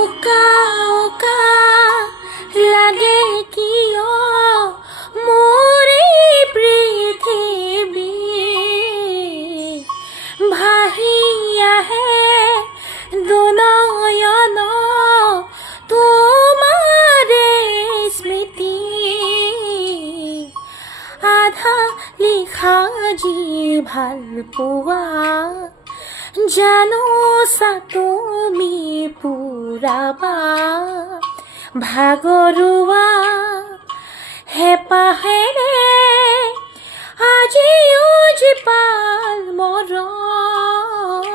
উকা উকা লাগে কিয় মোৰ এই পৃথিৱী ভাহি আহে দুনয়ন তোমাৰে স্মৃতি আধা লিখা যি ভাল পোৱা জানো চা তুমি পুৰাবা ভাগৰুৱা হেঁপাহেৰে আজিও জীপাল মৰম